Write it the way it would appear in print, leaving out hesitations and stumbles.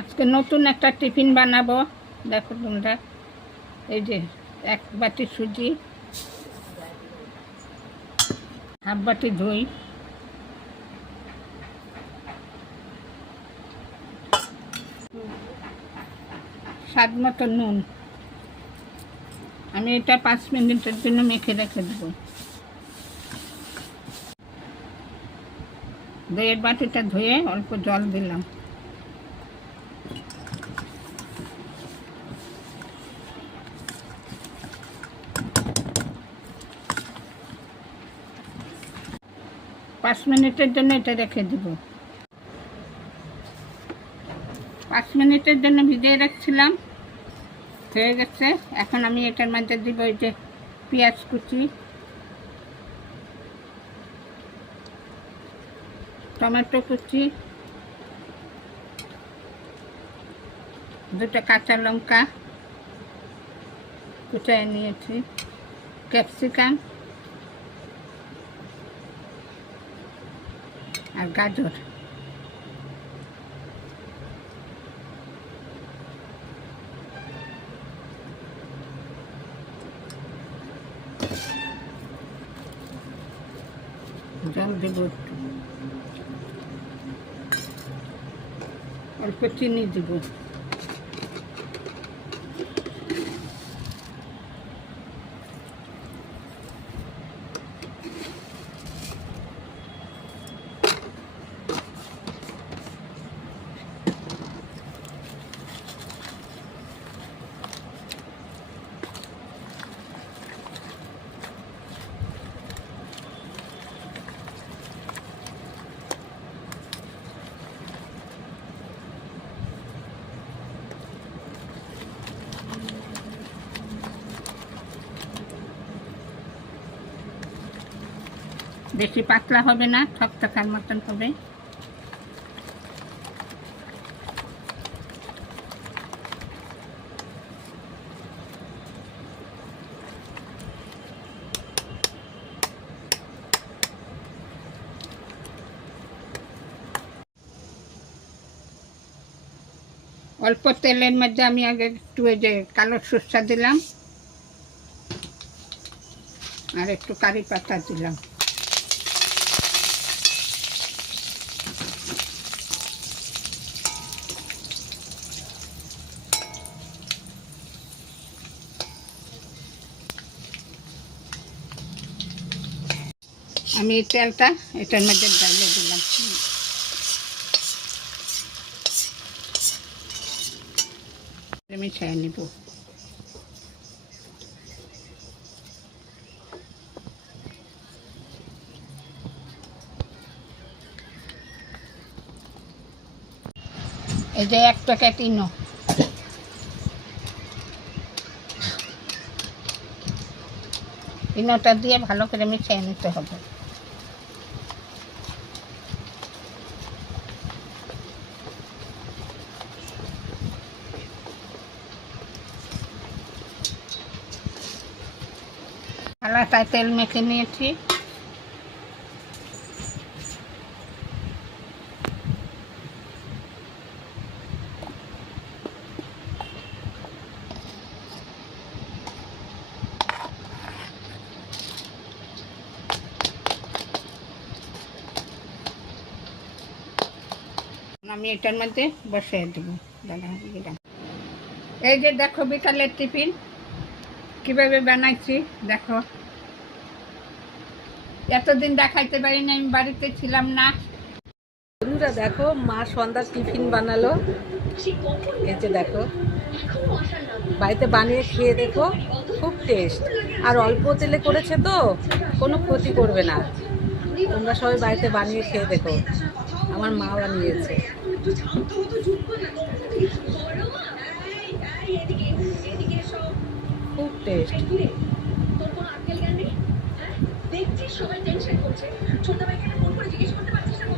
আজকে নতুন একটা টিফিন বানাবো। দেখো তোমরা, এই যে 1 বাটি সুজি, হাফ বাটি দই, স্বাদ মতো নুন। আমি এটা 5 মিনিটের জন্য মেখে রেখে দেবো। দইয়ের বাটিটা ধুয়ে অল্প জল দিলাম। পাঁচ মিনিটের জন্য এটা রেখে দেব। 5 মিনিটের জন্য ভিজিয়ে রাখছিলাম, হয়ে গেছে। এখন আমি এটার মধ্যে দিব এই যে পেঁয়াজ কুচি, টমেটো কুচি, 2টা কাঁচা লঙ্কা কুচায় নিয়েছি, ক্যাপসিকাম আর গাজর। জল দেব একটু, অল্প চিনি দেব। বেশি পাতলা হবে না, থকথকার মতন হবে। অল্প তেলের মধ্যে আমি আগে একটু এই যে কালো সরষা দিলাম আর একটু কারি পাতা দিলাম। আমি এই তেলটা এটার মধ্যে ঢেলে দিলাম। মিশিয়ে নিব। এই যে 1 প্যাকেট ইনো, ইনোটা দিয়ে ভালো করে মিশিয়ে নিতে হবে। থালাটায় তেল মেখে নিয়েছি। আমি এটার মধ্যে বসিয়ে দেবো। এই যে দেখো বিকালের টিফিন কিভাবে বানাইছি দেখো। এতদিন দেখাইতে পারিনি, আমি বাড়িতে ছিলাম না। বন্ধুরা দেখো, মা সন্ধ্যার টিফিন বানালো। এই যে দেখো, বাড়িতে বানিয়ে খেয়ে দেখো, খুব টেস্ট। আর অল্প তেলে করেছে তো কোনো ক্ষতি করবে না। তোমরা সবাই বাড়িতে বানিয়ে খেয়ে দেখো, আমার মা বানিয়েছে। খুব টেস্ট।